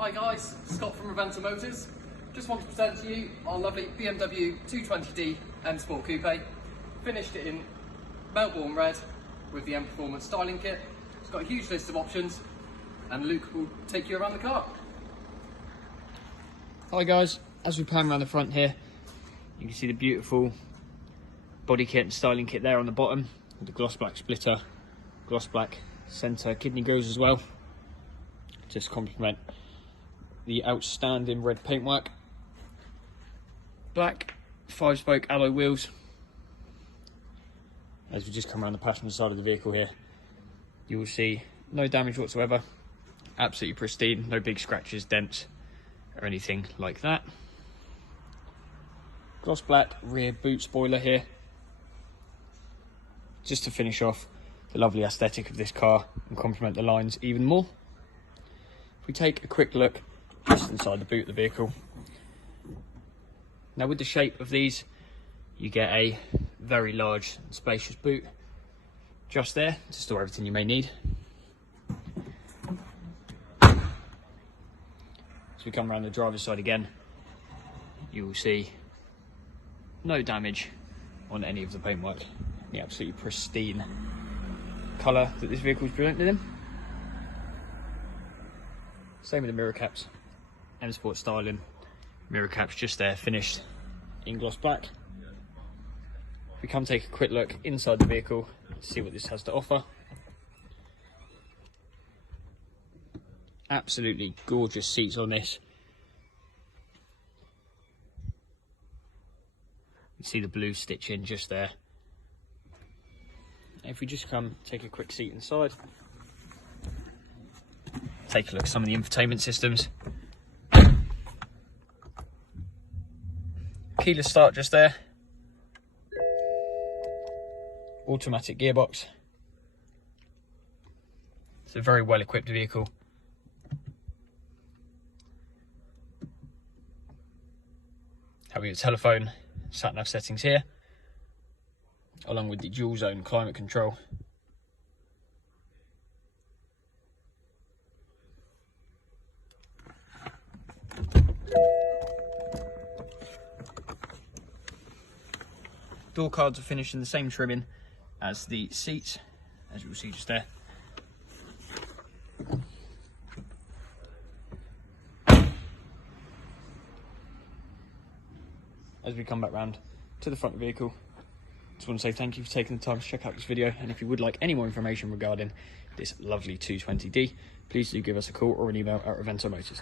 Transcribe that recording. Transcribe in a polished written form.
Hi guys, Scott from Aventa Motors. Just want to present to you our lovely BMW 220D M Sport Coupe. Finished it in Melbourne red with the M Performance styling kit. It's got a huge list of options and Luke will take you around the car. Hi guys, as we pan around the front here, you can see the beautiful body kit and styling kit there on the bottom with the gloss black splitter, gloss black centre kidney grills as well. Just complement the outstanding red paintwork. Black 5-spoke alloy wheels. As we just come around the passenger side of the vehicle here, you will see no damage whatsoever, absolutely pristine, no big scratches, dents or anything like that. Gloss black rear boot spoiler here, just to finish off the lovely aesthetic of this car and complement the lines even more. If we take a quick look just inside the boot of the vehicle, now with the shape of these, you get a very large and spacious boot just there to store everything you may need. As we come around the driver's side again, you will see no damage on any of the paintwork. The absolutely pristine colour that this vehicle is presented in. Same with the mirror caps, M Sport styling, mirror caps just there, finished in gloss black. If we come take a quick look inside the vehicle to see what this has to offer. Absolutely gorgeous seats on this. You can see the blue stitching just there. And if we just come take a quick seat inside, take a look at some of the infotainment systems. Keyless start just there. Automatic gearbox. It's a very well equipped vehicle. Having your telephone, sat nav settings here, along with the dual zone climate control. Door cards are finished in the same trimming as the seats, as you will see just there. As we come back round to the front of the vehicle, just want to say thank you for taking the time to check out this video, and if you would like any more information regarding this lovely 220D, please do give us a call or an email at Aventa Motors.